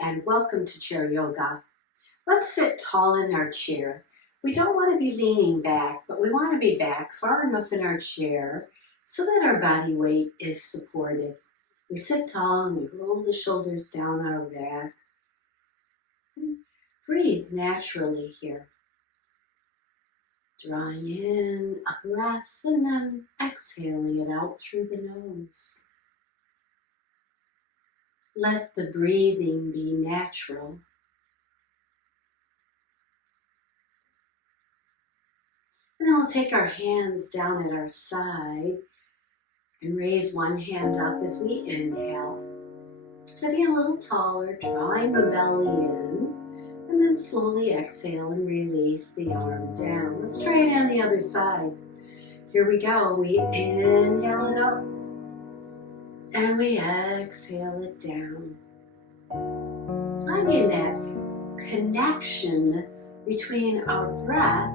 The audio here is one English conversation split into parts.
and welcome to Chair Yoga. Let's sit tall in our chair. We don't want to be leaning back, but we want to be back far enough in our chair so that our body weight is supported. We sit tall and we roll the shoulders down our back. Breathe naturally here. Drawing in a breath and then exhaling it out through the nose. Let the breathing be natural. And then we'll take our hands down at our side and raise one hand up as we inhale. Sitting a little taller, drawing the belly in, and then slowly exhale and release the arm down. Let's try it on the other side. Here we go. We inhale it up, and we exhale it down. Finding that connection between our breath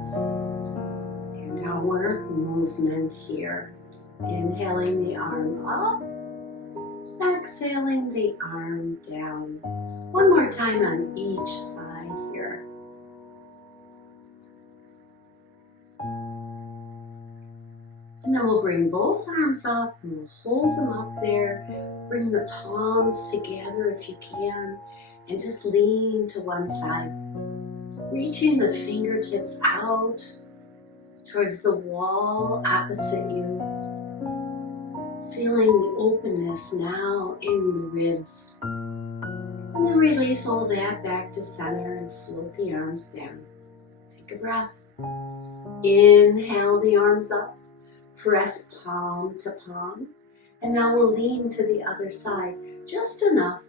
and our movement here. Inhaling the arm up, exhaling the arm down. One more time on each side here. And then we'll bring both arms up and we'll hold them up there. Bring the palms together if you can and just lean to one side. Reaching the fingertips out towards the wall opposite you. Feeling the openness now in the ribs. And then release all that back to center and float the arms down. Take a breath. Inhale the arms up. Press palm to palm. And now we'll lean to the other side. Just enough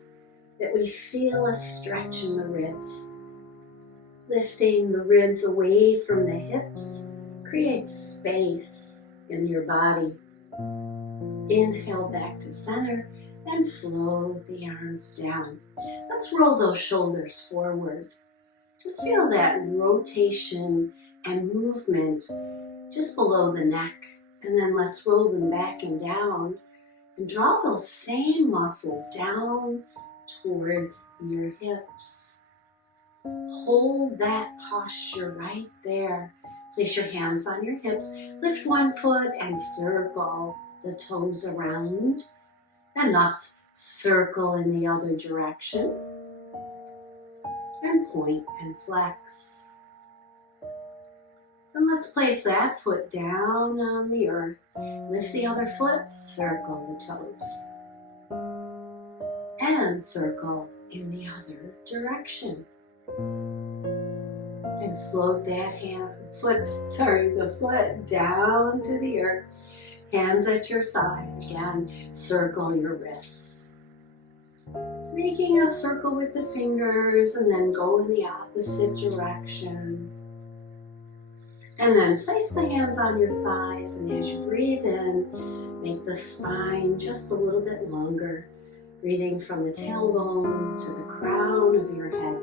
that we feel a stretch in the ribs. Lifting the ribs away from the hips creates space in your body. Inhale back to center and float the arms down. Let's roll those shoulders forward. Just feel that rotation and movement just below the neck. And then let's roll them back and down and draw those same muscles down towards your hips. Hold that posture right there. Place your hands on your hips. Lift one foot and circle the toes around. And let's circle in the other direction. And point and flex. And let's place that foot down on the earth. Lift the other foot, circle the toes. And circle in the other direction. And float that the foot down to the earth. Hands at your side. Again, circle your wrists. Making a circle with the fingers and then go in the opposite direction. And then place the hands on your thighs, and as you breathe in, make the spine just a little bit longer. Breathing from the tailbone to the crown of your head.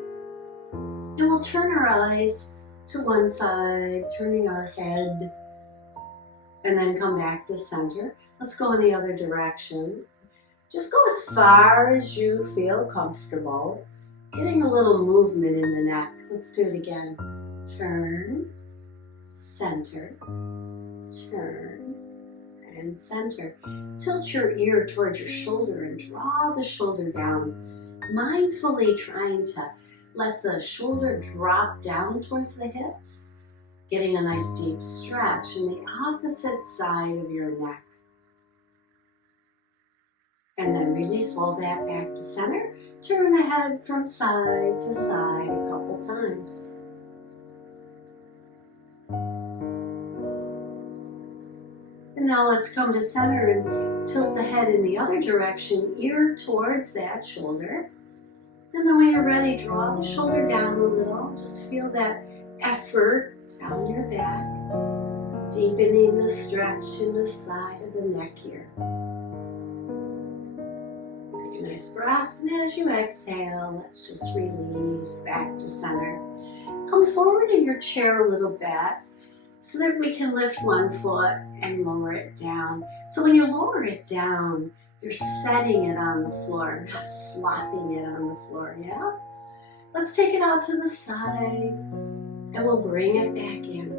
And we'll turn our eyes to one side, turning our head, and then come back to center. Let's go in the other direction. Just go as far as you feel comfortable. Getting a little movement in the neck. Let's do it again. Turn, center, turn, and center. Tilt your ear towards your shoulder and draw the shoulder down. Mindfully trying to let the shoulder drop down towards the hips. Getting a nice deep stretch in the opposite side of your neck. And then release all that back to center. Turn the head from side to side a couple times. And now let's come to center and tilt the head in the other direction, ear towards that shoulder. And then when you're ready, draw the shoulder down a little. Just feel that effort down your back, deepening the stretch in the side of the neck here. Take a nice breath, and as you exhale, let's just release back to center. Come forward in your chair a little bit so that we can lift one foot and lower it down. So when you lower it down, You're setting it on the floor, not flopping it on the floor, yeah? Let's take it out to the side and we'll bring it back in.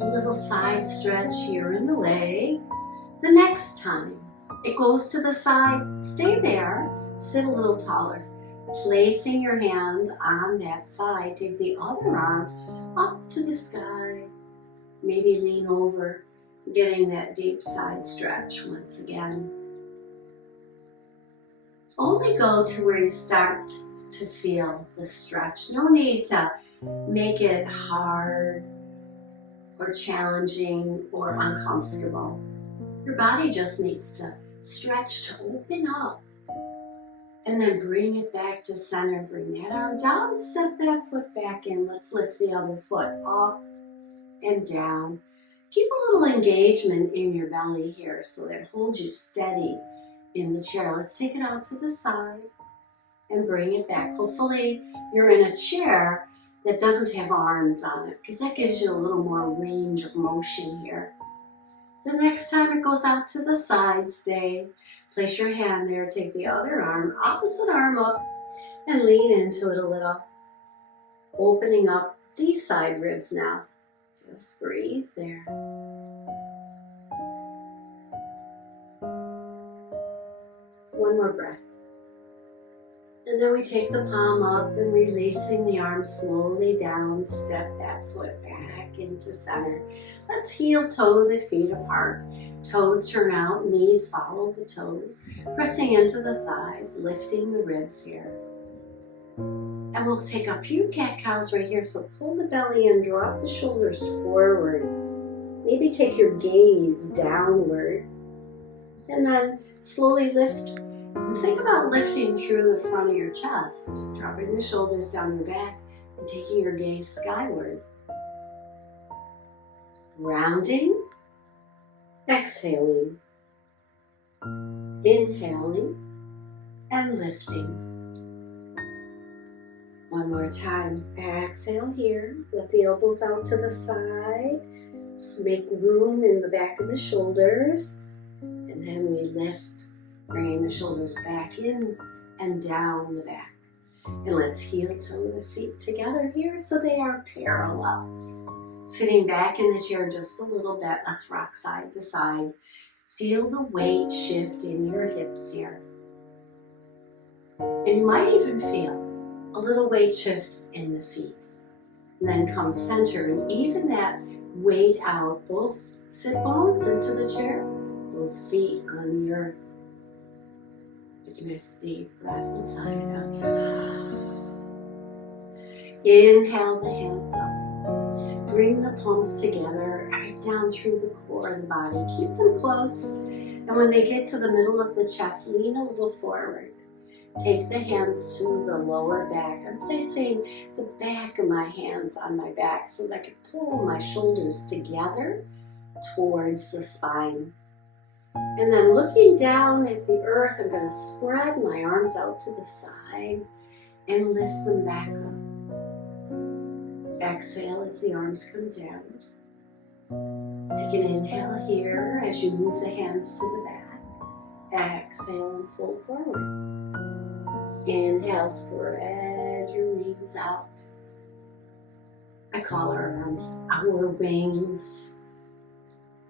A little side stretch here in the leg. The next time it goes to the side, stay there, sit a little taller. Placing your hand on that thigh, take the other arm up to the sky. Maybe lean over, getting that deep side stretch once again. Only go to where you start to feel the stretch. No need to make it hard or challenging or uncomfortable. Your body just needs to stretch to open up. And then bring it back to center. Bring that arm down, step that foot back in. Let's lift the other foot up and down. Keep a little engagement in your belly here so that it holds you steady in the chair. Let's take it out to the side and bring it back. Hopefully you're in a chair that doesn't have arms on it, because that gives you a little more range of motion here. The next time it goes out to the side, stay. Place your hand there, take the other arm, opposite arm up, and lean into it a little. Opening up these side ribs now. Just breathe there. One more breath. And then we take the palm up and releasing the arm slowly down, step that foot back into center. Let's heel toe the feet apart. Toes turn out, knees follow the toes. Pressing into the thighs, lifting the ribs here. And we'll take a few cat-cows right here. So pull the belly in, drop the shoulders forward. Maybe take your gaze downward. And then slowly lift. Think about lifting through the front of your chest, dropping the shoulders down your back and taking your gaze skyward. Rounding, exhaling, inhaling, and lifting. One more time. Exhale here. Let the elbows out to the side. Just make room in the back of the shoulders. And then we lift. Bringing the shoulders back in and down the back. And let's heel toe the feet together here so they are parallel. Sitting back in the chair just a little bit. Let's rock side to side. Feel the weight shift in your hips here. And you might even feel a little weight shift in the feet. And then come center and even that weight out. Both sit bones into the chair. Both feet on the earth. Take a nice deep breath inside out. Inhale the hands up. Bring the palms together, right down through the core of the body. Keep them close. And when they get to the middle of the chest, lean a little forward. Take the hands to the lower back. I'm placing the back of my hands on my back so that I can pull my shoulders together towards the spine. And then looking down at the earth, I'm going to spread my arms out to the side and lift them back up. Exhale as the arms come down. Take an inhale here as you move the hands to the back. Exhale and fold forward. Inhale, spread your wings out. I call our arms our wings.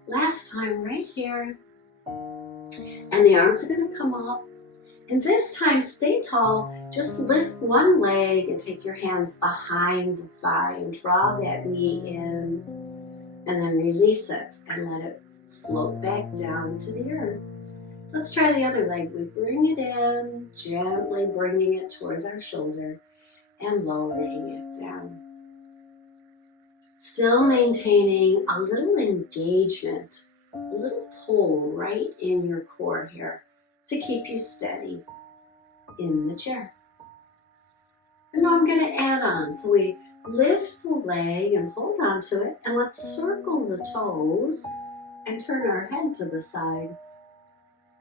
Last time right here. And the arms are going to come up. And this time, stay tall. Just lift one leg and take your hands behind the thigh and draw that knee in. And then release it and let it float back down to the earth. Let's try the other leg. We bring it in, gently bringing it towards our shoulder and lowering it down. Still maintaining a little engagement. A little pull right in your core here to keep you steady in the chair. And now I'm going to add on. So we lift the leg and hold on to it. And let's circle the toes and turn our head to the side.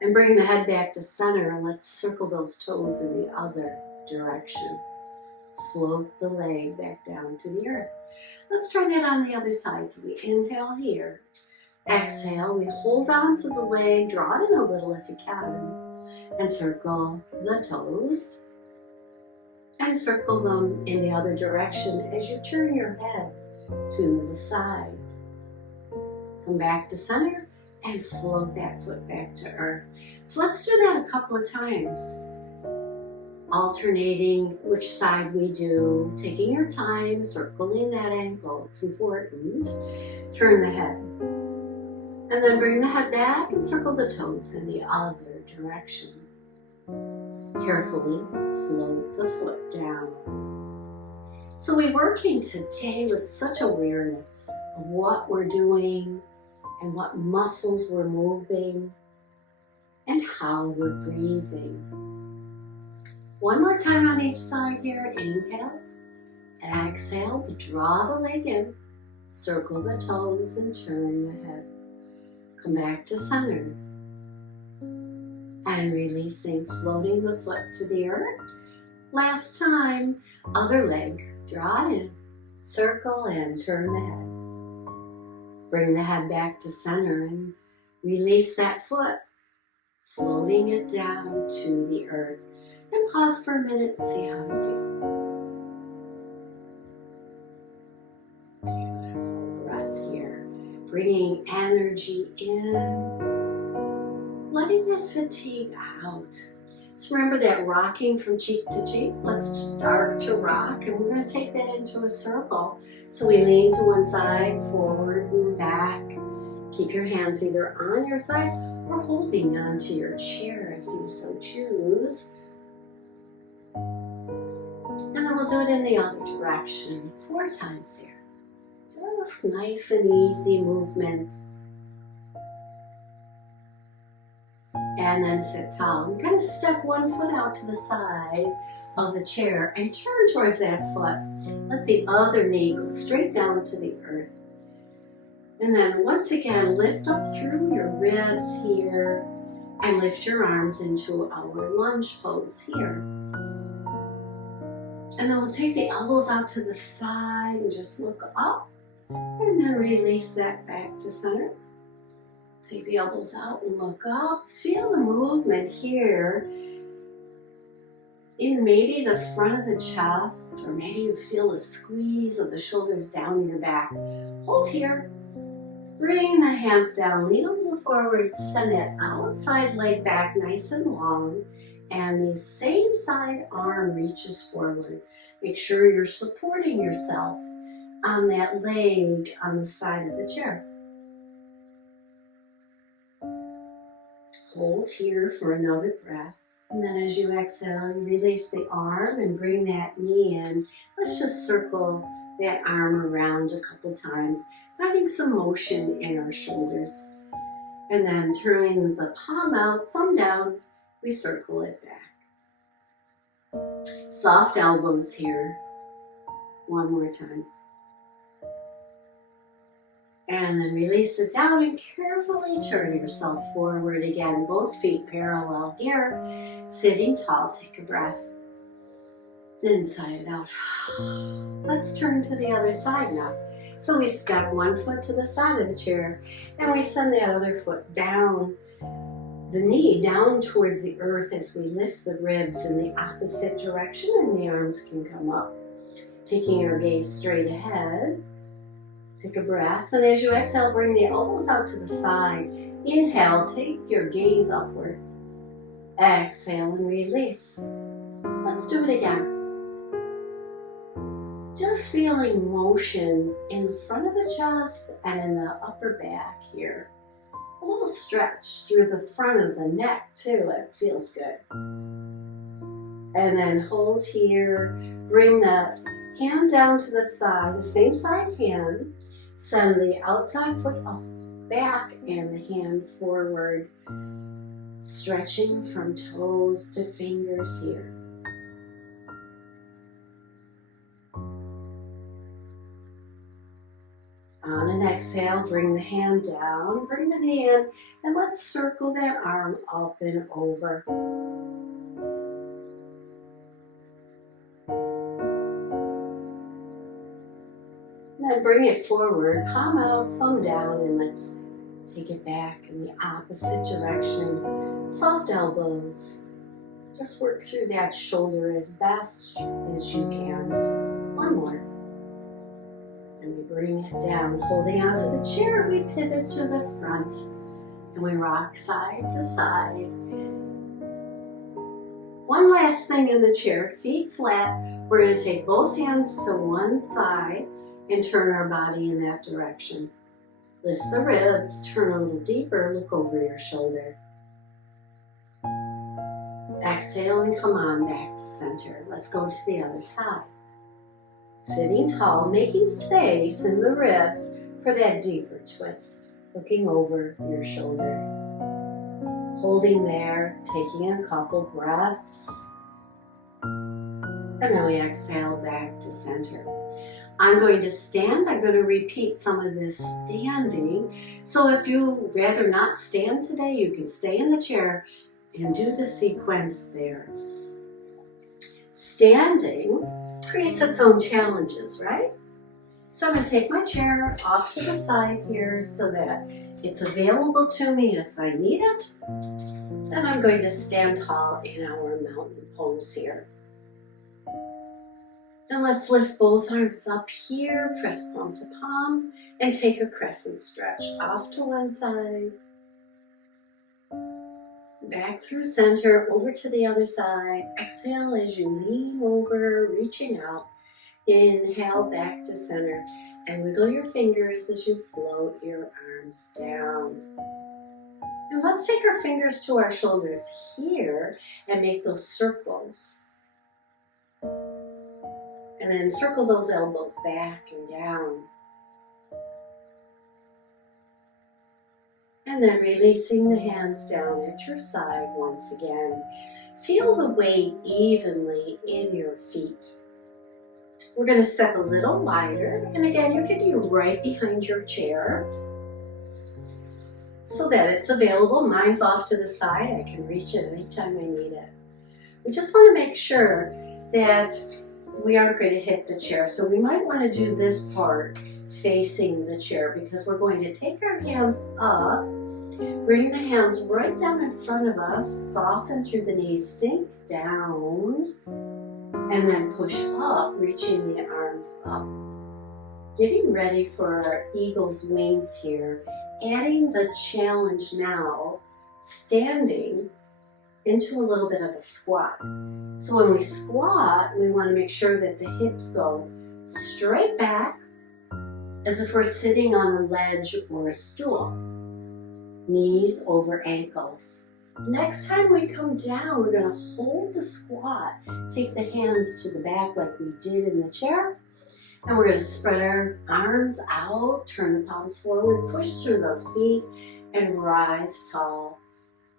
And bring the head back to center and let's circle those toes in the other direction. Float the leg back down to the earth. Let's try that on the other side. So we inhale here. Exhale, we hold on to the leg, draw it in a little if you can, and circle the toes. And circle them in the other direction as you turn your head to the side. Come back to center and float that foot back to earth. So let's do that a couple of times. Alternating which side we do, taking your time, circling that ankle, it's important. Turn the head. And then bring the head back and circle the toes in the other direction. Carefully float the foot down. So we're working today with such awareness of what we're doing and what muscles we're moving and how we're breathing. One more time on each side here. Inhale, exhale, draw the leg in, circle the toes and turn the head. Come back to center. And releasing, floating the foot to the earth. Last time, other leg, draw it in, circle and turn the head. Bring the head back to center and release that foot, floating it down to the earth. And pause for a minute and see how you feel. Beautiful breath here. Bringing energy in, letting that fatigue out. So remember that rocking from cheek to cheek. Let's start to rock, and we're going to take that into a circle. So we lean to one side, forward and back. Keep your hands either on your thighs or holding onto your chair if you so choose. And then we'll do it in the other direction 4 times here. Just nice and easy movement. And then sit tall. I'm going to step one foot out to the side of the chair and turn towards that foot. Let the other knee go straight down to the earth. And then once again, lift up through your ribs here and lift your arms into our lunge pose here. And then we'll take the elbows out to the side and just look up and then release that back to center. Take the elbows out and look up. Feel the movement here in maybe the front of the chest, or maybe you feel a squeeze of the shoulders down your back. Hold here. Bring the hands down, lean a little forward, send that outside leg back nice and long, and the same side arm reaches forward. Make sure you're supporting yourself on that leg on the side of the chair. Hold here for another breath. And then as you exhale, you release the arm and bring that knee in. Let's just circle that arm around a couple times, finding some motion in our shoulders. And then turning the palm out, thumb down, we circle it back. Soft elbows here. One more time. And then release it down and carefully turn yourself forward again. Both feet parallel here. Sitting tall, take a breath. Inside out. Let's turn to the other side now. So we step one foot to the side of the chair and we send that other foot down, the knee down towards the earth as we lift the ribs in the opposite direction, and the arms can come up. Taking our gaze straight ahead. Take a breath, and as you exhale, bring the elbows out to the side. Inhale, take your gaze upward. Exhale and release. Let's do it again. Just feeling motion in the front of the chest and in the upper back here. A little stretch through the front of the neck too, it feels good. And then hold here, bring the hand down to the thigh, the same side hand. Send the outside foot up, back, and the hand forward. Stretching from toes to fingers here. On an exhale, bring the hand down, bring the knee in, and let's circle that arm up and over. And then bring it forward, palm out, thumb down, and let's Take it back in the opposite direction. Soft elbows. Just work through that shoulder as best as you can. One more. And we bring it down. Holding onto the chair, we pivot to the front. And we rock side to side. One last thing in the chair, feet flat. We're going to take both hands to one thigh and turn our body in that direction. Lift the ribs, turn a little deeper, look over your shoulder. Exhale and come on back to center. Let's go to the other side. Sitting tall, making space in the ribs for that deeper twist. Looking over your shoulder. Holding there, taking a couple breaths. And then we exhale back to center. I'm going to stand. I'm going to repeat some of this standing. So if you rather not stand today, you can stay in the chair and do the sequence there. Standing creates its own challenges, right? So I'm going to take my chair off to the side here so that it's available to me if I need it. And I'm going to stand tall in our mountain pose here. And let's lift both arms up here, press palm to palm, and take a crescent stretch off to one side. Back through center, over to the other side. Exhale as you lean over, reaching out. Inhale back to center. And wiggle your fingers as you float your arms down. And let's take our fingers to our shoulders here and make those circles. And then circle those elbows back and down. And then releasing the hands down at your side once again. Feel the weight evenly in your feet. We're going to step a little wider. And again, you can be right behind your chair so that it's available. Mine's off to the side. I can reach it anytime I need it. We just want to make sure that we aren't going to hit the chair. So we might want to do this part facing the chair because we're going to take our hands up, bring the hands right down in front of us, soften through the knees, sink down, and then push up, reaching the arms up. Getting ready for our eagle's wings here, adding the challenge now, standing into a little bit of a squat. So when we squat, we want to make sure that the hips go straight back as if we're sitting on a ledge or a stool. Knees over ankles. Next time we come down, we're going to hold the squat. Take the hands to the back like we did in the chair. And we're going to spread our arms out, turn the palms forward, push through those feet, and rise tall.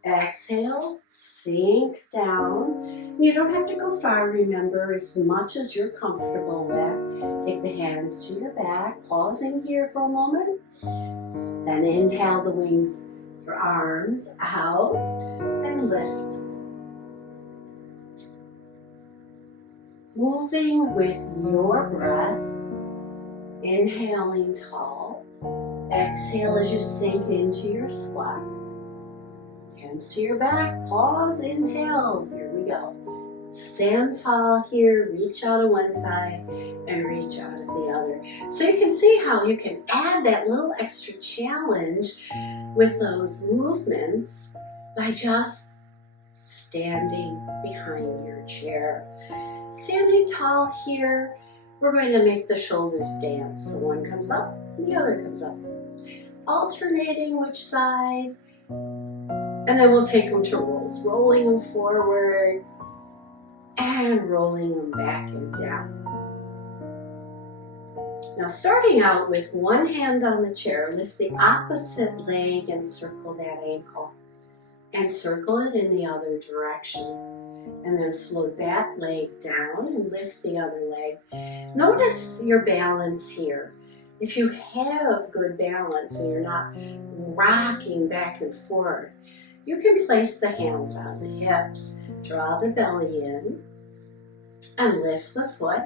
Exhale, sink down. You don't have to go far, remember, as much as you're comfortable with. Take the hands to your back, pausing here for a moment. Then inhale the wings, your arms out, and lift. Moving with your breath, inhaling tall. Exhale as you sink into your squat. Hands to your back, pause, inhale. Here we go. Stand tall here, reach out on one side and reach out of the other. So you can see how you can add that little extra challenge with those movements by just standing behind your chair. Standing tall here, we're going to make the shoulders dance. So one comes up, the other comes up. Alternating which side. And then we'll take them to rolls, rolling them forward and rolling them back and down. Now starting out with one hand on the chair, lift the opposite leg and circle that ankle. And circle it in the other direction. And then float that leg down and lift the other leg. Notice your balance here. If you have good balance and you're not rocking back and forth, you can place the hands on the hips, draw the belly in, and lift the foot,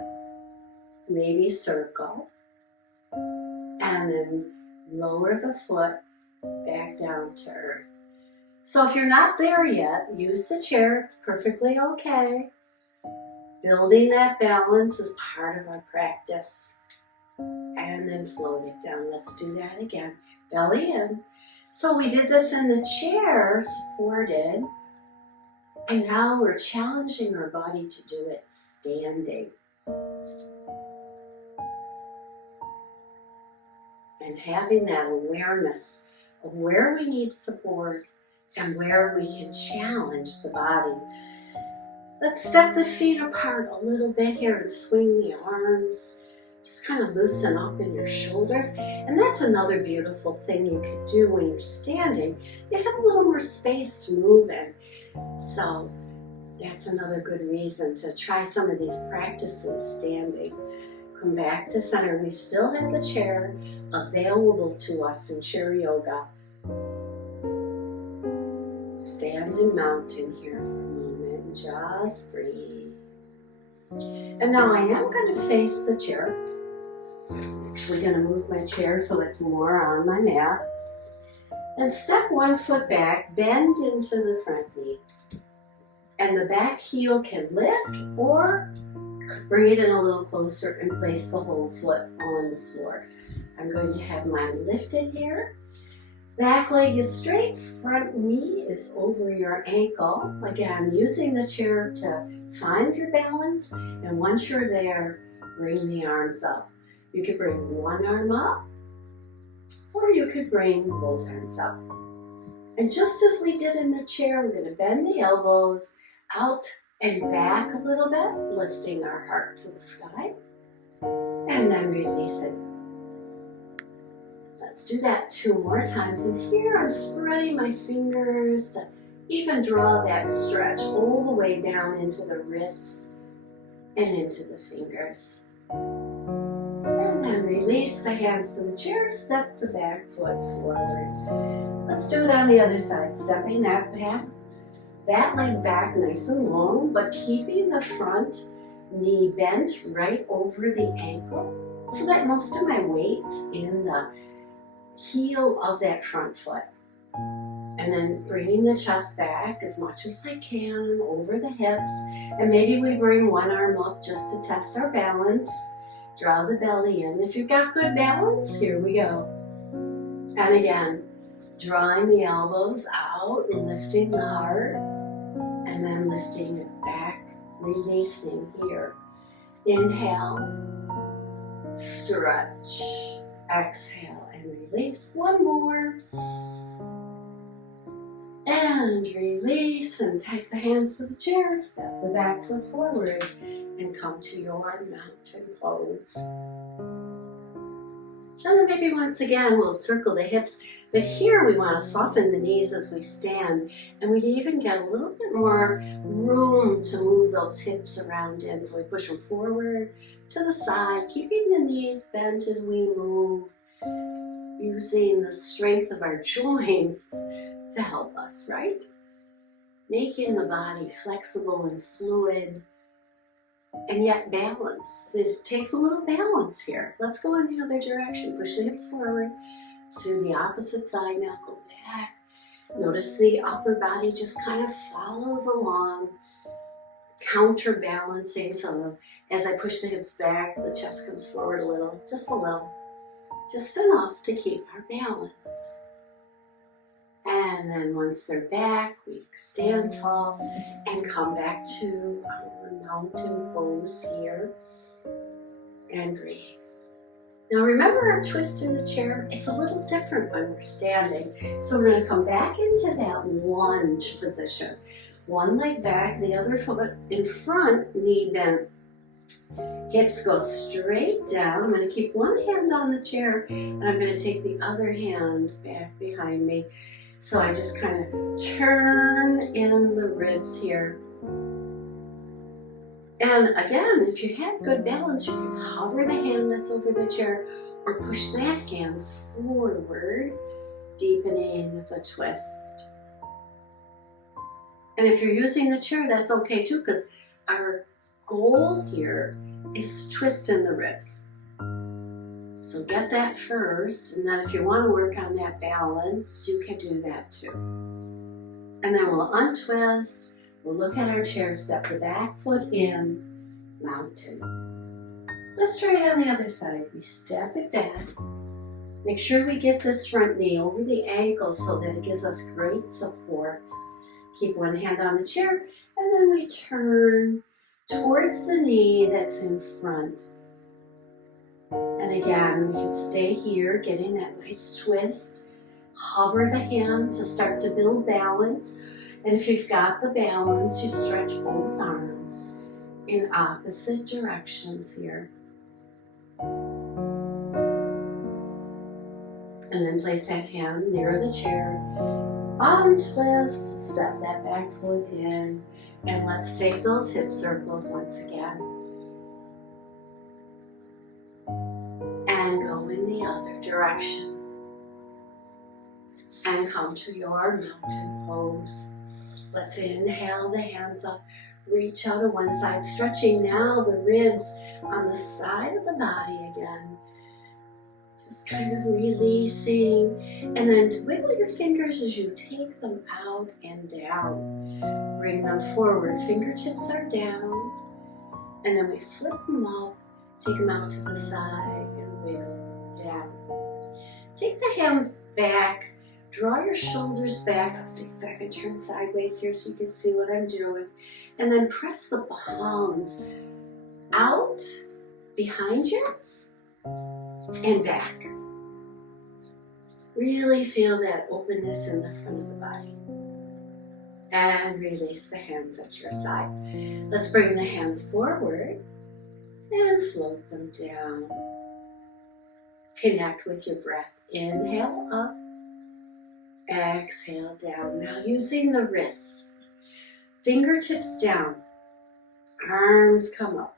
maybe circle, and then lower the foot back down to earth. So if you're not there yet, use the chair. It's perfectly okay. Building that balance is part of our practice. And then float it down. Let's do that again. Belly in. So we did this in the chair, supported. And now we're challenging our body to do it standing. And having that awareness of where we need support and where we can challenge the body. Let's step the feet apart a little bit here and swing the arms. Just kind of loosen up in your shoulders. And that's another beautiful thing you can do when you're standing. You have a little more space to move in. So that's another good reason to try some of these practices standing. Come back to center. We still have the chair available to us in chair yoga. Stand in mountain here for a moment. Just breathe. And now I am going to face the chair. I'm actually going to move my chair so it's more on my mat. And step one foot back, bend into the front knee. And the back heel can lift or bring it in a little closer and place the whole foot on the floor. I'm going to have mine lifted here. Back leg is straight, front knee is over your ankle. Again, using the chair to find your balance, and once you're there, bring the arms up. You could bring one arm up, or you could bring both arms up. And just as we did in the chair, we're going to bend the elbows out and back a little bit, lifting our heart to the sky, and then release it. Let's do that 2 more times. And here I'm spreading my fingers to even draw that stretch all the way down into the wrists and into the fingers. And then release the hands to the chair, step the back foot forward. Let's do it on the other side, stepping that leg back nice and long, but keeping the front knee bent right over the ankle so that most of my weight's in the heel of that front foot. And then bringing the chest back as much as I can over the hips. And maybe we bring one arm up just to test our balance. Draw the belly in. If you've got good balance, here we go. And again, drawing the elbows out and lifting the heart. And then lifting it back, releasing here. Inhale, stretch, exhale. And release. One more. And release and take the hands to the chair. Step the back foot forward and come to your mountain pose. And then maybe once again we'll circle the hips. But here we want to soften the knees as we stand. And we even get a little bit more room to move those hips around in. So we push them forward to the side, keeping the knees bent as we move. Using the strength of our joints to help us, right? Making the body flexible and fluid and yet balanced. So it takes a little balance here. Let's go in the other direction. Push the hips forward to the opposite side. Now go back. Notice the upper body just kind of follows along, counterbalancing. So as I push the hips back, the chest comes forward a little, just a little. Just enough to keep our balance. And then once they're back, we stand tall and come back to our mountain pose here. And breathe. Now remember our twist in the chair? It's a little different when we're standing. So we're going to come back into that lunge position. One leg back, the other foot in front, knee bent. Hips go straight down. I'm going to keep one hand on the chair and I'm going to take the other hand back behind me. So I just kind of turn in the ribs here. And again, if you have good balance, you can hover the hand that's over the chair or push that hand forward, deepening the twist. And if you're using the chair, that's okay too, because our goal here is to twist in the ribs. So get that first, and then if you want to work on that balance, you can do that too. And then we'll untwist, we'll look at our chair, step the back foot in, mountain. Let's try it on the other side. We step it back. Make sure we get this front knee over the ankle so that it gives us great support. Keep one hand on the chair, and then we turn towards the knee that's in front. And again, we can stay here, getting that nice twist. Hover the hand to start to build balance. And if you've got the balance, you stretch both arms in opposite directions here. And then place that hand near the chair. Untwist, step that back foot in. And let's take those hip circles once again. And go in the other direction. And come to your mountain pose. Let's inhale the hands up, reach out to one side, stretching now the ribs on the side of the body again. Just kind of releasing, and then wiggle your fingers as you take them out and down. Bring them forward, fingertips are down, and then we flip them up, take them out to the side and wiggle them down. Take the hands back. Draw your shoulders back. I'll see if I can turn sideways here so you can see what I'm doing. And then press the palms out behind you and back. Really feel that openness in the front of the body. And release the hands at your side. Let's bring the hands forward and float them down. Connect with your breath. Inhale up. Exhale down. Now using the wrists, fingertips down, arms come up.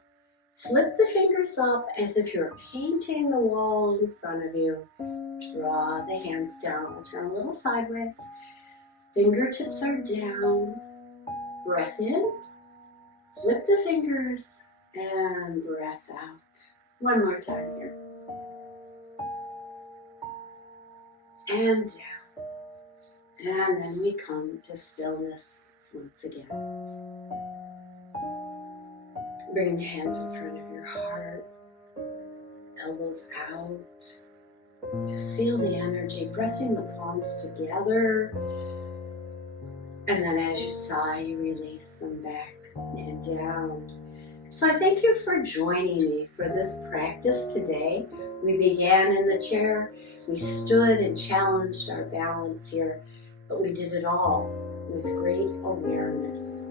Flip the fingers up as if you're painting the wall in front of you. Draw the hands down. We'll turn a little sideways. Fingertips are down. Breath in. Flip the fingers and breath out. One more time here. And down. And then we come to stillness once again. Bring the hands in front of your heart, elbows out. Just feel the energy, pressing the palms together. And then as you sigh, you release them back and down. So I thank you for joining me for this practice today. We began in the chair, we stood and challenged our balance here. But we did it all with great awareness.